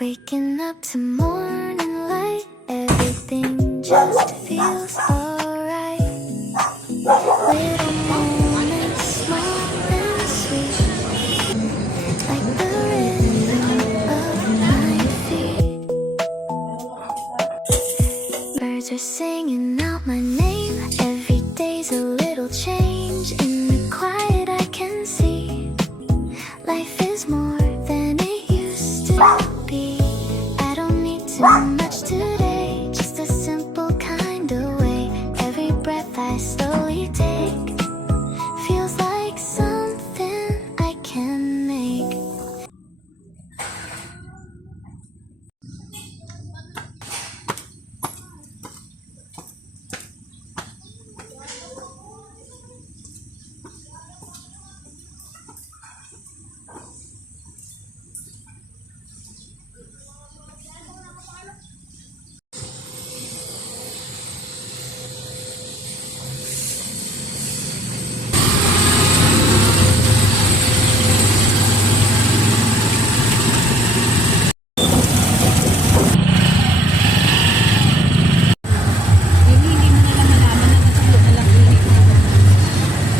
Waking up to morning light, everything just feels alright. Little moments, small and sweet, like the rhythm of my feet. Birds are singing out my name, every day's a little change. In the quiet I can see, life is more than it used to be. I don't need too much today, just a simple kind of way. Every breath I slowly take feels like something I can make.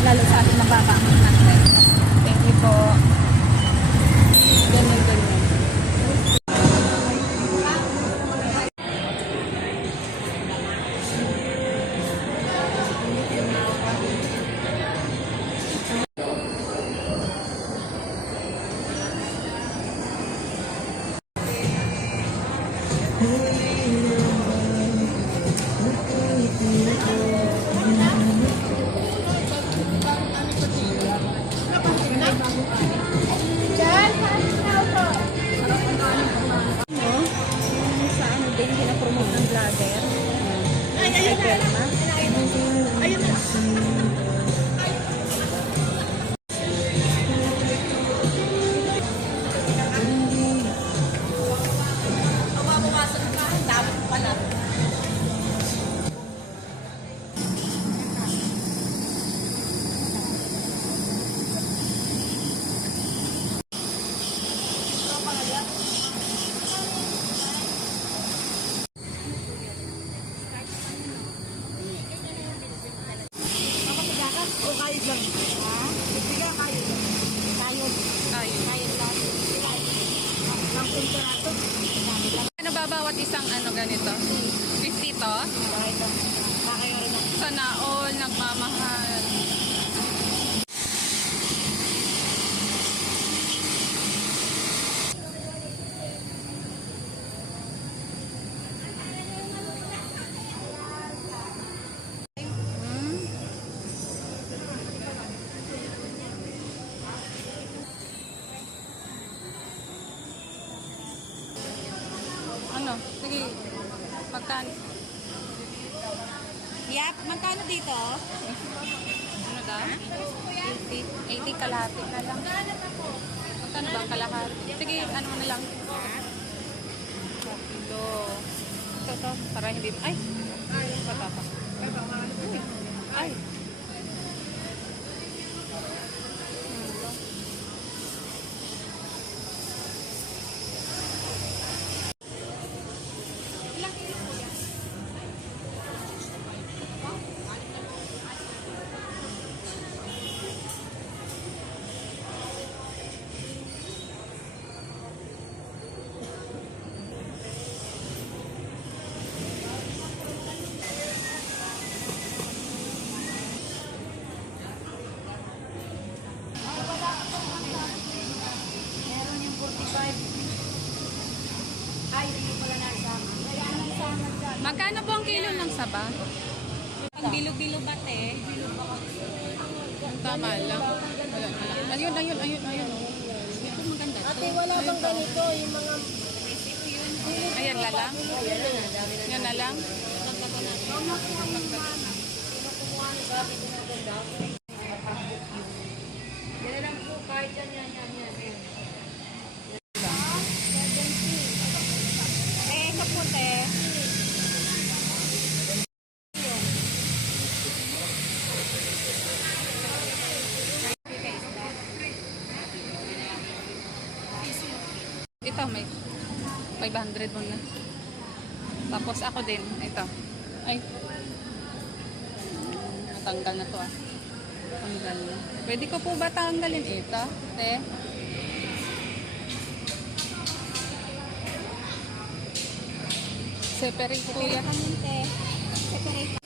Lalo sa ating mababang natin. Thank you po. Ganyan, ganyan. Sa ano din, pinapromote ng vlogger. Ay, Pelma. Ayun na. Ano ba bawat isang ano ganito? 50 to? Sana all nagmamahal. Ano? Sige. Magkano? Yap, magkano dito? Ano daw? 80 kalahati na lang. Magkano ba kalahati? Sige, ano mo na lang. Kilo. Ito, para hindi. Ay! Patata. Ay! Meron yung 45. Ay, hindi pala nasama. Kaya nasama dyan. Magkano po ang kilo ng saba? Ang bilog-bilog ba, te? Tama lang. Wala na lang. Ayun. Ito maganda. Ate, wala bang ganito? Yung mga... Ayan na lang. Yan na lang. Yan lang po, kahit yan. Ito po, te. Ito may 500 muna. Tapos ako din. Ito. Ay. Natanggal na to ah. Tanggal na. Pwede ko po ba tanggalin ito? Te? Separate po yan. Te. Separate.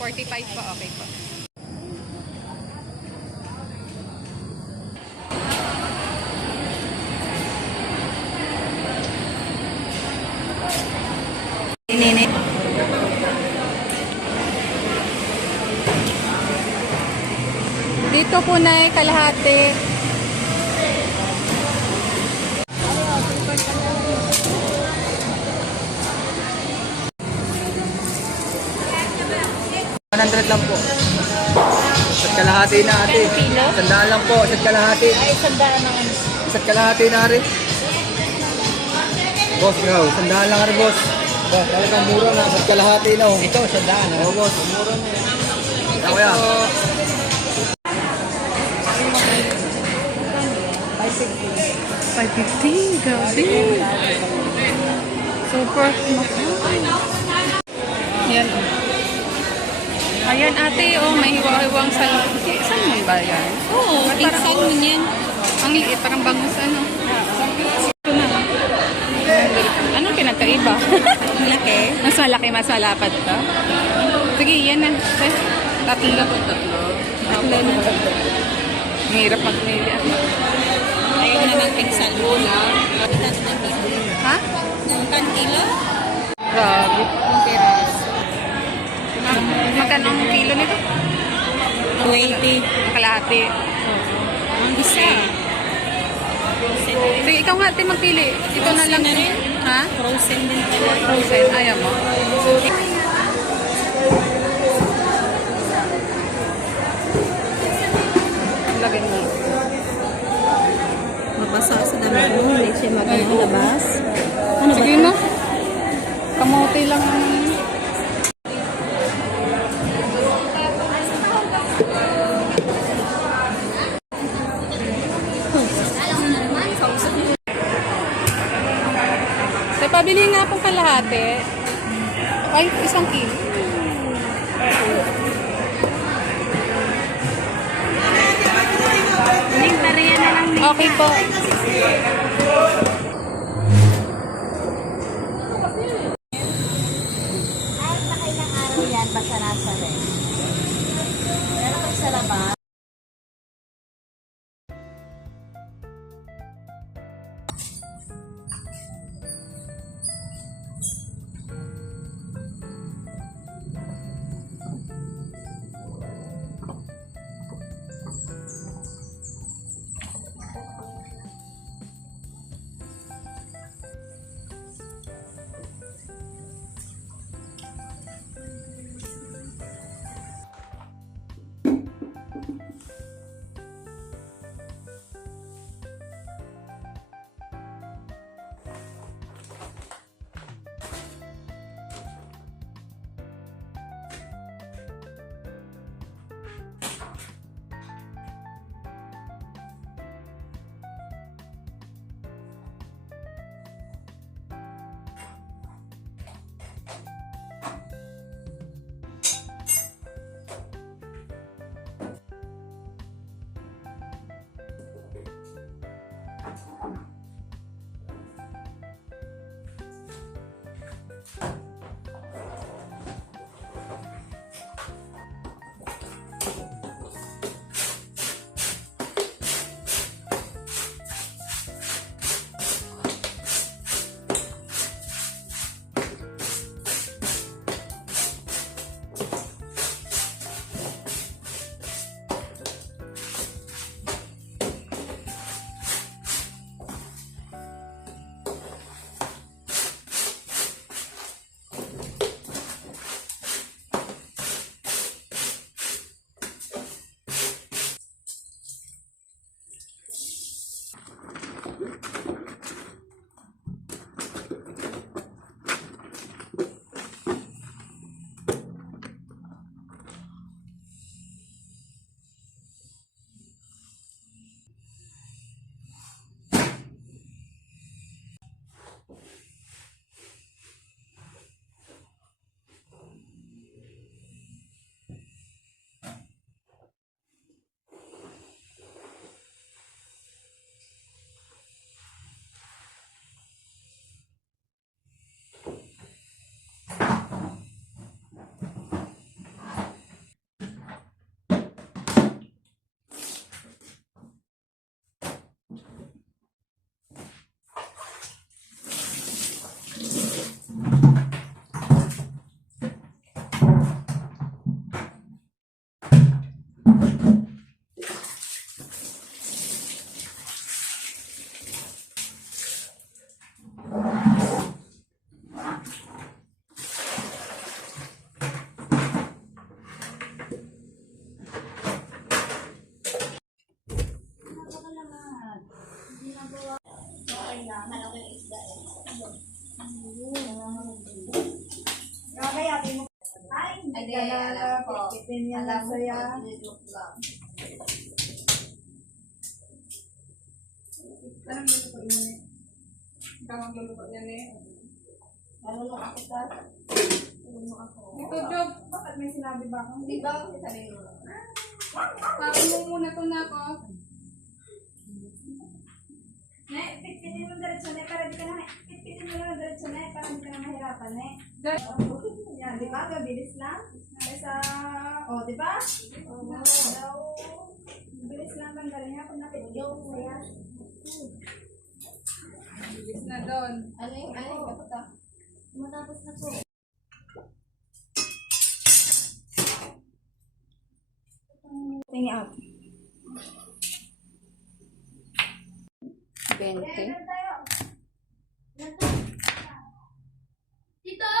45 po, okay po. Init. Dito po na kalahati. Lang po. Isa't kalahati na ate. Sandaan lang po. Isa't kalahati. Ay, sandaan ng ano. Isa't kalahati na rin. Boss, bro. Sandaan lang rin, boss. Boss, talagang mura na. Isa't kalahati na. Ito, sandaan. Oo, boss. Mura na yan. Ito, kuya. 550, grabe. Super mahal. Yan. Ayan ate, oh, may hiwa-hiwang salmon. Salmon ba yan? Oo, pink salmon yan. Ang liit, parang bangus ano. Ito na. Anong pinagkaiba? Ang laki. Mas malaki, mas malapad to. Sige, yan na. Tatlo. Tatlo. Ang hirap magmili. Ayaw na ng pink salmon. Ha? Ng 10 kilo? Grabe. Ang piraso. Magkano ang kilo nito? 20. Kalahati. Ang isa. Sige, ikaw nga ate magpili. Ito na lang. Frozen na rin? Ha? Frozen din pala. Frozen. Ayaw mo. Lagyan mo. Mabasa sa naman mo. Hindi siya magandang labas. Ano ba? Sige na. Kamote lang ang... So, pabili nga po kalahati. Ay, 1 kilo. Hindi, pariyan na lang. Okay po. Nakailang araw yan, basta nasa rin. Pero pag sa labas, Hindi, alam ko. Pipitin niya Alam na ko, saya. joke lang. Alam mo ko yun eh. Ikaw ang luluko niyan eh. Marunong ako sa... Marunong ako. Ito, Job. Bakit may sinabi ba ako? Di ba kasi sabi mo? Paano mo muna ito na ako? Ne, pitpitin mo diretso na para di ka na pitpitin mo lang diretso na para di ka na mahirapan eh. Yan, di ba? Mabilis lang. Kaysa, di ba? Daw, bilis lang tanggalin niya pag napitpit mo saya. Bilis na doon. Ano yung kapata? Matapos na po. Tingin out. 20. Tito!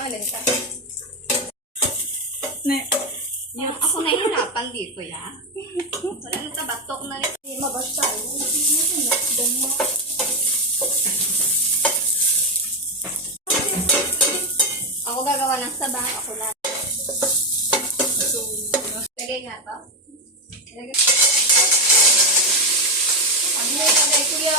Alin ka? Yung ako nahihirapan dito, ya. Wala nang kabatok na rin. Hindi mabasta. Ako gagawa ng sabang. Ako lang. Lagay nga to. Lagay. Lagay, kuya.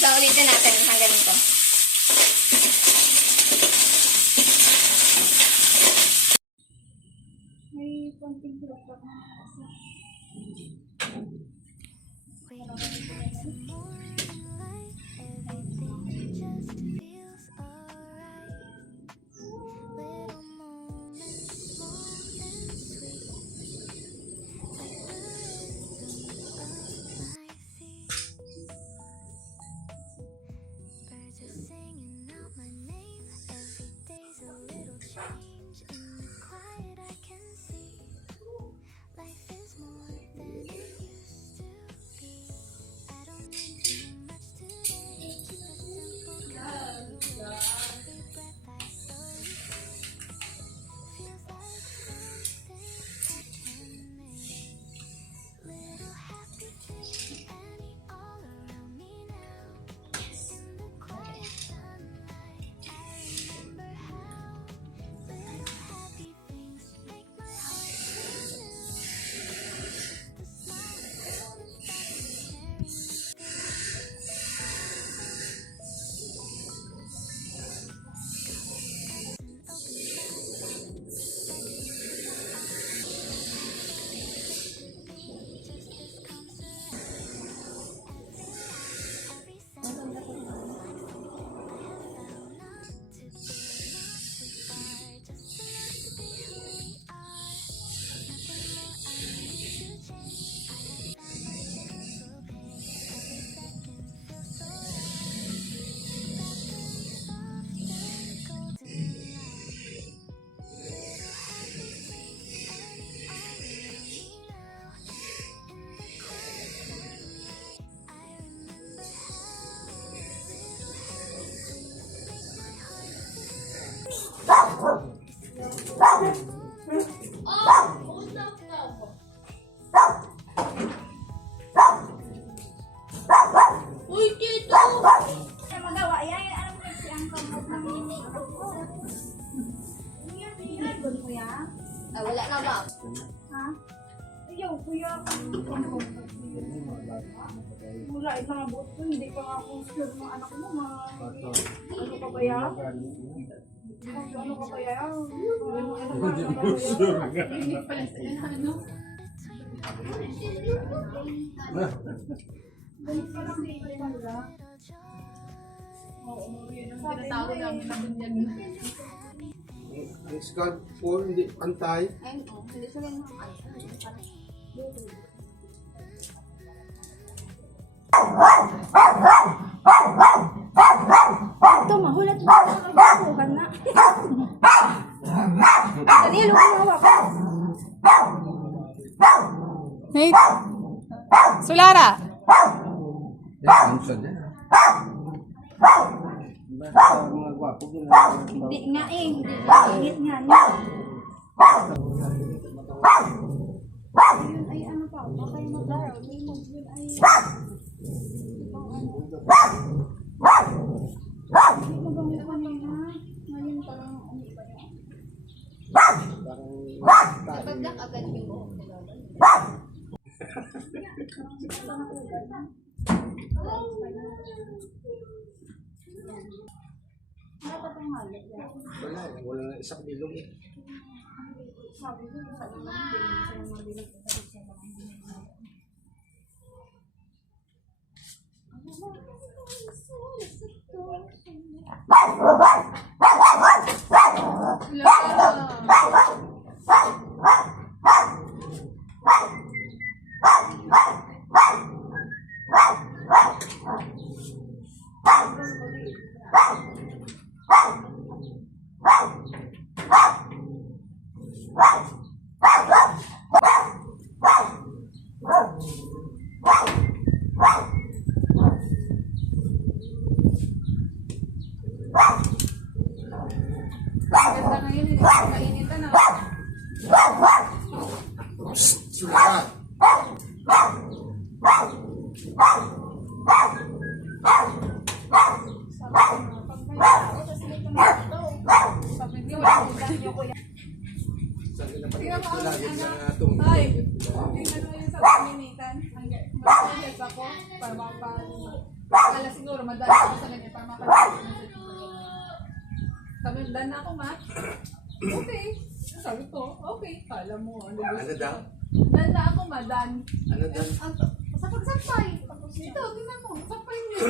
So, ulitin natin hanggang ito. May konting hirap pa na. Everything just feels alright. Little moments, small and sweet, like the rhythm of my feet. Birds are singing out my name. Every day's a little change. In the quiet, I can see life is more than it used to be. I don't need too much today. Just a simple cup. Every breath I slowly take feels like something I can make. Little happy things hanging all around me now. In the quiet sunlight, I remember how little happy things make my heart feel new. The smile of sharing Uy, Tito! Ay, magawa yan. Alam mo si ang kamot ng mini. Yan, kuya. Wala na ba? Ha? Ayaw, kuya. Wala, itang abot ko. Hindi pa nga ako sure ng anak mo. Ano ka ba yan? Ano ka ba yan? Hindi pala sa ano. Tinatawag namin na bunyan. Ang scalp po, hindi pantay. Ayun, hindi sila yung Ito, mahulat mo. Bukan na. Dali, lumawak. Hey! Sulara! Yan, ang sadya. Basta mga gwapo din na. Hindi nga eh. Ingit nga niya. Yun ay ano pa, baka yung mag-araw. Yun ay... Hindi mo gamit kanina. Ngayon parang ano iba niya. Pagdak agad yung buhok nila. Wala na isang bilog eh. Ganda ngayon, hindi ko kainitan na. Sulat! Sabi niyo, wala ko lang yung kuya. Tingnan mo ang ano, ay, tingnan mo yung sa kaminitan. Mag-yes ako, para makapala siguro, madali ako sa ganyan, para makapala. Sabi, dan na ako, ma. Okay. Sabi ko, okay. Kala mo, ano gusto daw? Dan na ako, ma, dan. Ano daw? Sa pagsampay. Tapos ito, tingnan mo, sampay niyo.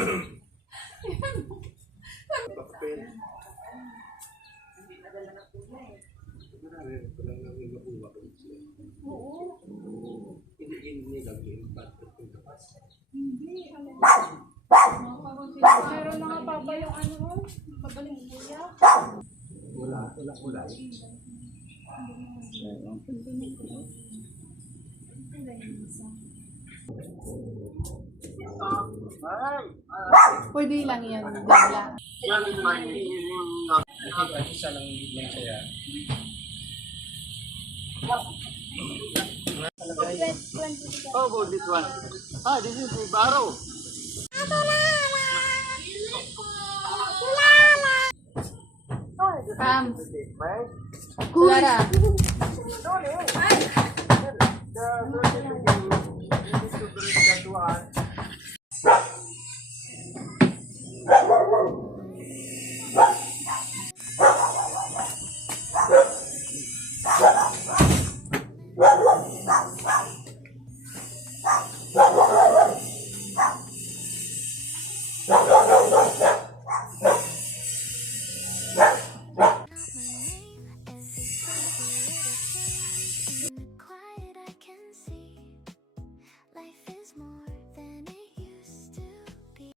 Tingnan mo. Papel. Oo. Hindi gagawin pa. Hindi, alam mo. Meron na nga papa yung ano, pagaling buya. Wala. Pwede lang yan, dala. Isa lang saya. How about this one? This is the Baro. Clara.